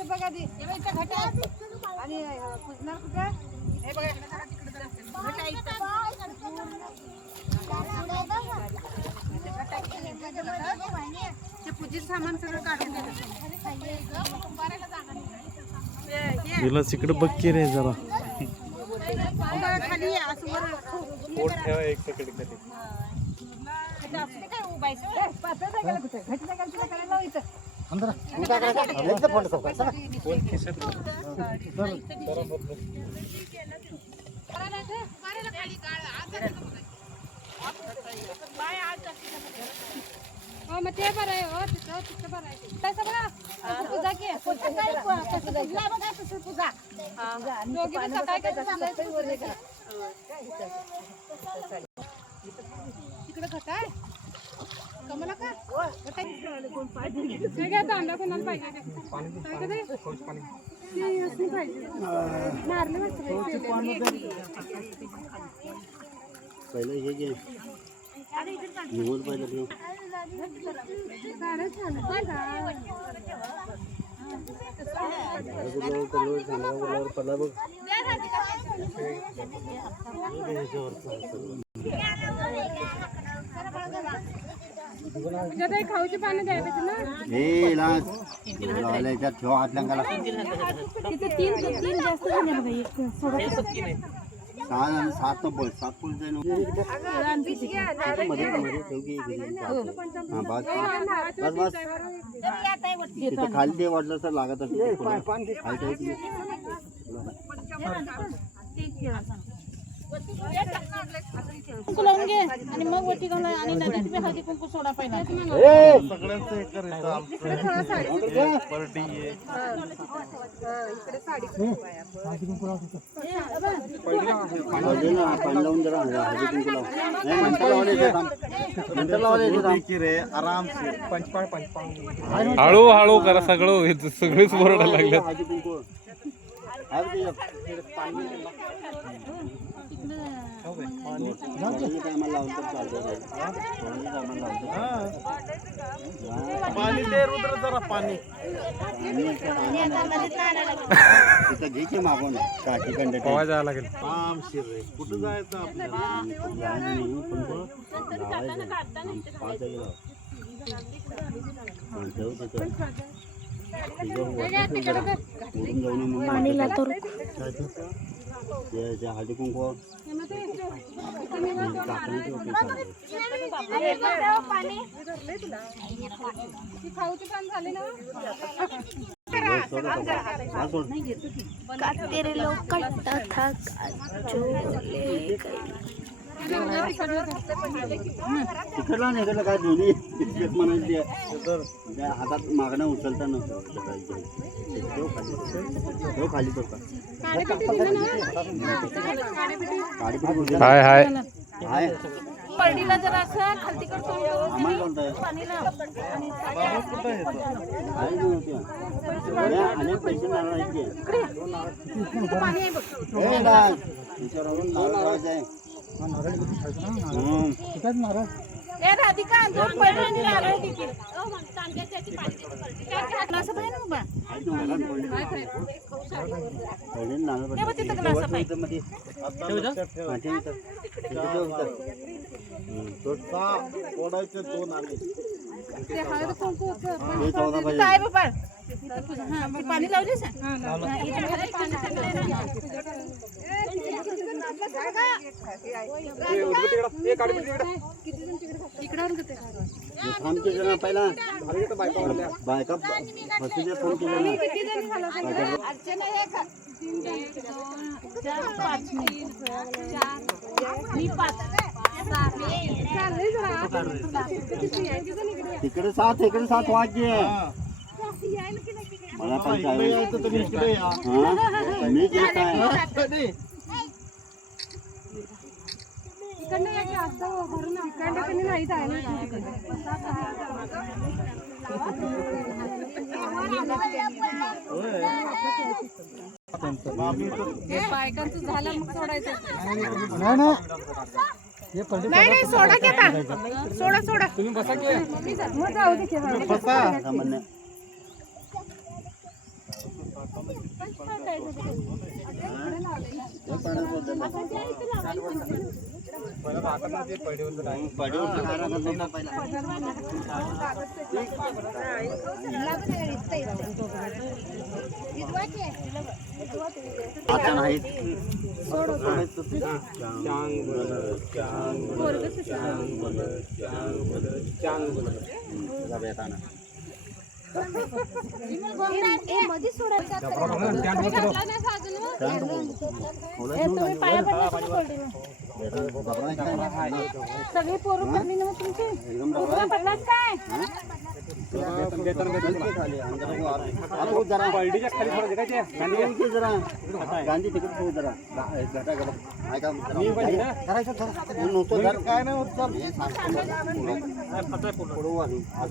इथं बघा दी इथं घट आहे आणि पुजणार कुठं हे बघा इकडे जरा तिकडे जरा घट आहे ते पूजेचं सामान सगळं काढून तिला तिकडे बघ की रे जरा खाली असं वर पोट ठेवा एक सेकंड खाली काय उभायचं पातळ जायला कुठे घट जायला करायला इथं अंदर तू काय करायचं लेफ्ट फोन कर चला कोण खिसत हो मग ते बरं आहे हो तिथं तिथं बरं आहे तसं बघा पूजा की पूजा दोघी पण सकाळी तिकडे घट आहे कमला का तांबडा कोणाला पाहिजे पहिलं हे घे निवड पहिलं घेऊ पडला बघ खाऊची पानं द्यायची ना हे लाज लावल्या त्यात ठेवा हात लंगाला तीन जास्त झाले बघा एक सहा आणि सात पोल सात पोल जाईल मध्ये मध्ये ठेव की हा बस बस बस तिथं खाली ते वाटलं तर लागत असेल कुंकू लावून घे आणि मग वटी घाला आणि नदीत हळदी कुंकू सोडा पहिला सगळ्यांचं हे करायचं पार्टी आहे पाणी लावून जरा हळदी कुंकू लाव नंतर लावायचं नंतर लावायचं की रे आराम से हळू हळू करा सगळं सगळेच बोरडा लागले हळदी कुंकू पाणी दे रुद्र जरा पाणी तिथं घ्यायचे मागून काठी कंड पवा जायला लागेल आराम शिर रे कुठं जायचं पाणी लातो हळदी कुंकू खाऊची पान झाले ना तेरे लोग कट्टा था तिकडला नाही काय दोन्ही म्हणायचे हातात मागणं उचलता नव्हतं खाली तो हाय हाय हाय पडीला जरा असं खालती करतो आम्हाला बोलताय आणि पैसे नारायचे ए राधिका दोन पडले आणि नारळ देखील तांब्याची पाणी असं पाहिजे ना बाबा ओढायचे दोन आले ते हळद कुंकू काय बाबा पाणी लावलीस आमच्या जण पहिला बायका बसीचे फोन केले तिकडे सात वाजले मला पण मी घेत आहे बायकांचं झालं मग सोडायचं नाही सोडा की आता सोडा तुम्ही बसा की मग जाऊ दे बसा आता नाहीत सगळी पोरं पडली ना तुमची पडलाच काय गांधी तिकडे पोहोच जरा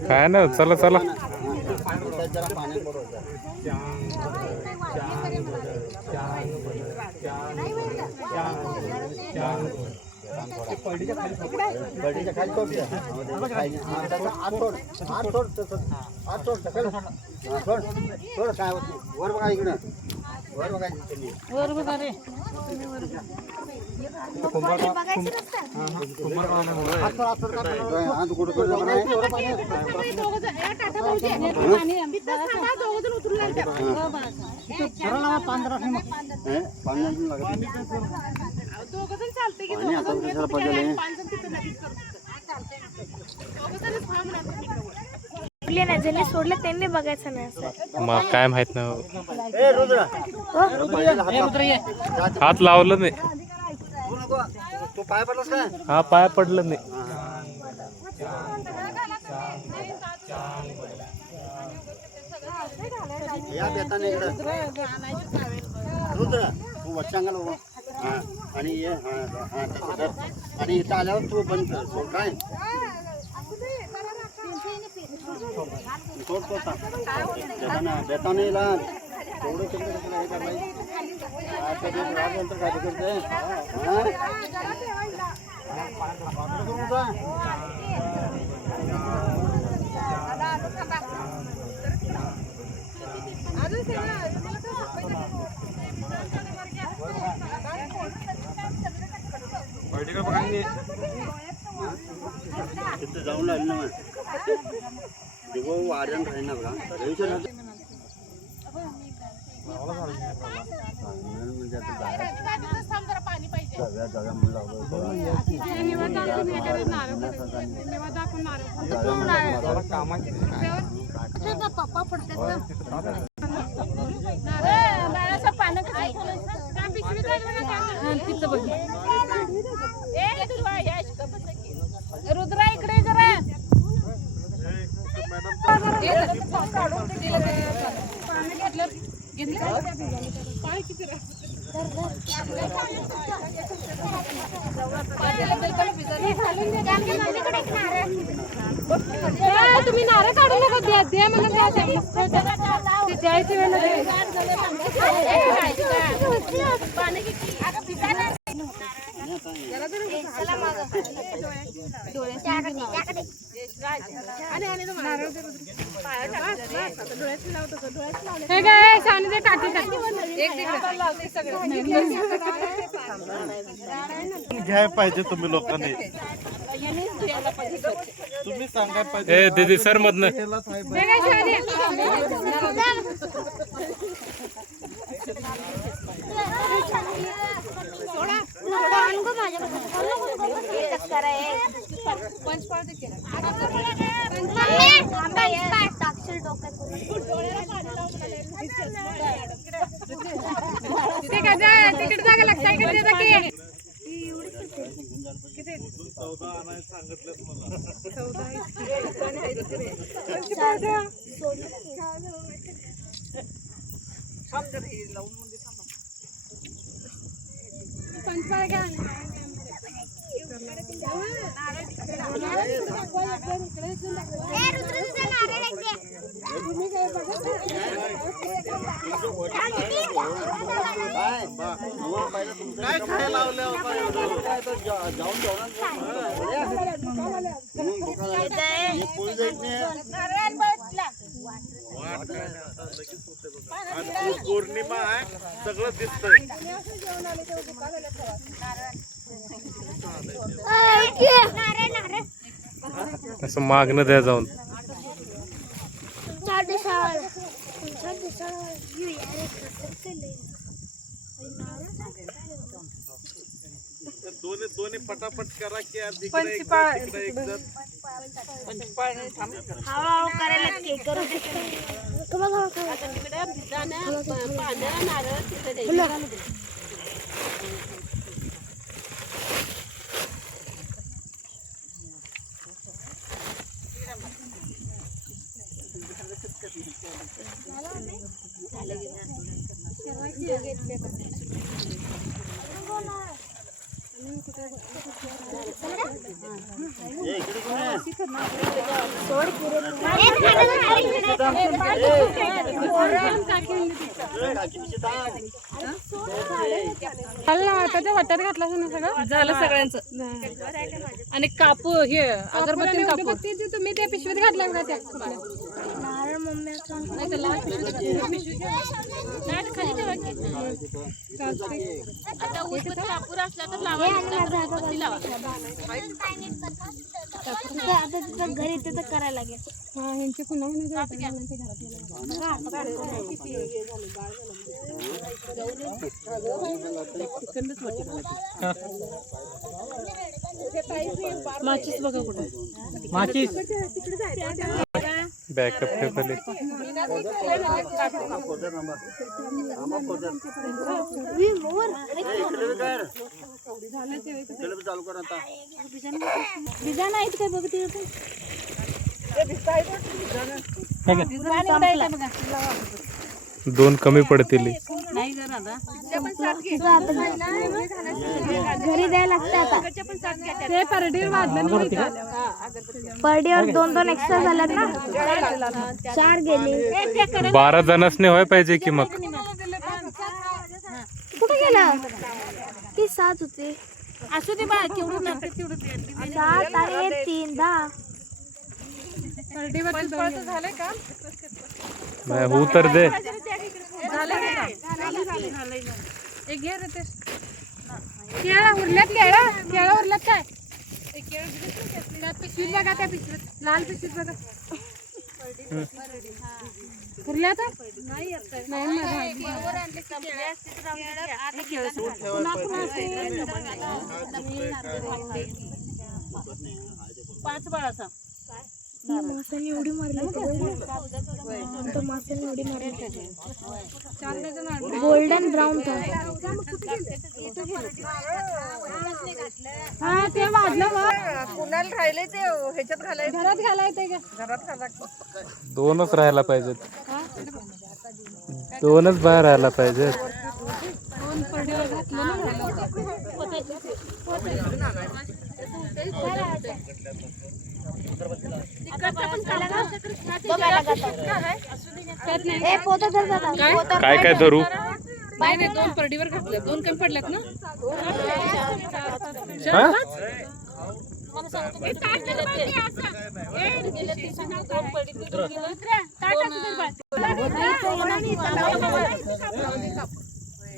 काय ना चला चला जरा पाण्यात बडीच्या खाली सोड सोड काय होत वर बघा इकडं वर बघायचं वर बघा रे ज्यांनी सोडलं त्यांनी बघायचं नाही असं. मग काय माहित नाही हात लावलं नाही तू पाय पडलास काय हा पाय पडलं नाही या बेताने इकडं रुद्र तू वच्चांगाला उभा आणि ये आणि इथं आल्यावर तू बंद कर सोड काय सोड बेतानेला तेवढं तिकडे कसं आहे का बाई काय करते तिथं जाऊन लागलं ना दिवो वाढण राहील बघा रविशर म्हणजे पप्पा पडतात रुद्रा इकडे जरा पाणी किती तुम्ही नारळ काढू नका द्या द्या मला द्यायची वेळ घ्याय पाहिजे तुम्ही लोकांनी तुम्ही सांगाय पाहिजे ए दीदी सर मधनं तिकीट जागा लागतं इकडे काय खायला लावलं जाऊन आणि पौर्णिमा आहे सगळं दिसतंय. असं मागणं द्या जाऊन. दोन्ही पटापट करा की यार, तिकडे एक पंचपाळ जण, तिकडे एक जण. हळूहळू करायला की करू दे. ए, इकडे कोण आहे? काकीची ताक. त्याच्या वाट्यात घातला ना सगळं झालं सगळ्यांचं. आणि कापू हे अगरबत्ती कापू तुम्ही त्या पिशवीत घातल्या का त्या नारळ मम्मीचा आता ऊस कापूर असला तर लावायचा आता तिथं घरी तिथं करायला लागेल. हा ह्यांचे पुन्हा माचीस बघा कुठे माचीस बॅकअप ठेवले. खोदर नंबर. आंबा खोदर. ए, इकडे बी कर. इकडे बी चालू कर आता. डिझाईन आहेत काय बघ ते दोन कमी पडतील. घरी द्यायला लागतं आता. ते परडीवर वाजलं परडीवर 2-2 एक्स्ट्रा झाल्यात ना. 4 गेले. 12 जणांनी व्हाय पाहिजे की मग. कुठे गेला की 7 होते. असू दे बा केवढं 7 आणि 3 10. झाले का नाही होऊ तर दे. एक घे रे ते केळं उरल्यात. केळं उरल्यात काय त्या पिशवीत बघा. त्या पिशवीत लाल पिशवीत बघा उरल्यात. नाही पाच बाळाचा मासाने उडी मारली. मासाने उडी मारली. गोल्डन ब्राऊन था. हा ते वाजलं कुणाला राहिले ते ह्याच्यात घालायचं. घरात घालायचंय का घरात घालायचं. 2च राहायला पाहिजेत. 2च बाहेर राहायला पाहिजेत. 2 पडीवर घातलं काय काय धरू. नाही 2 परडीवर घातल्या. 2 कमी पडल्यात ना. हा?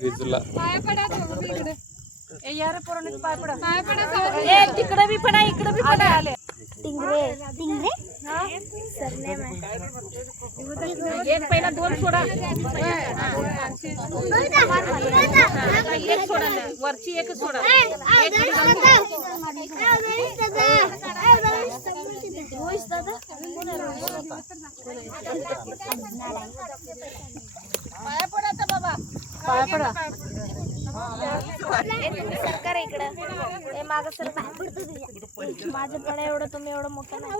विजला. तिकडे बी पडा इकडे बी पडा. टिंगरे सरनेम आहे. एक पहिला 2 सोडा. एक सोडा वरची एक सोडा. पाया पडायचा बाबा. पाया पडा. सरकार इकडं हे माग सर पाय पडतो तुझ्या. माझं पडा एवढं तुम्ही एवढं मोठं नाही.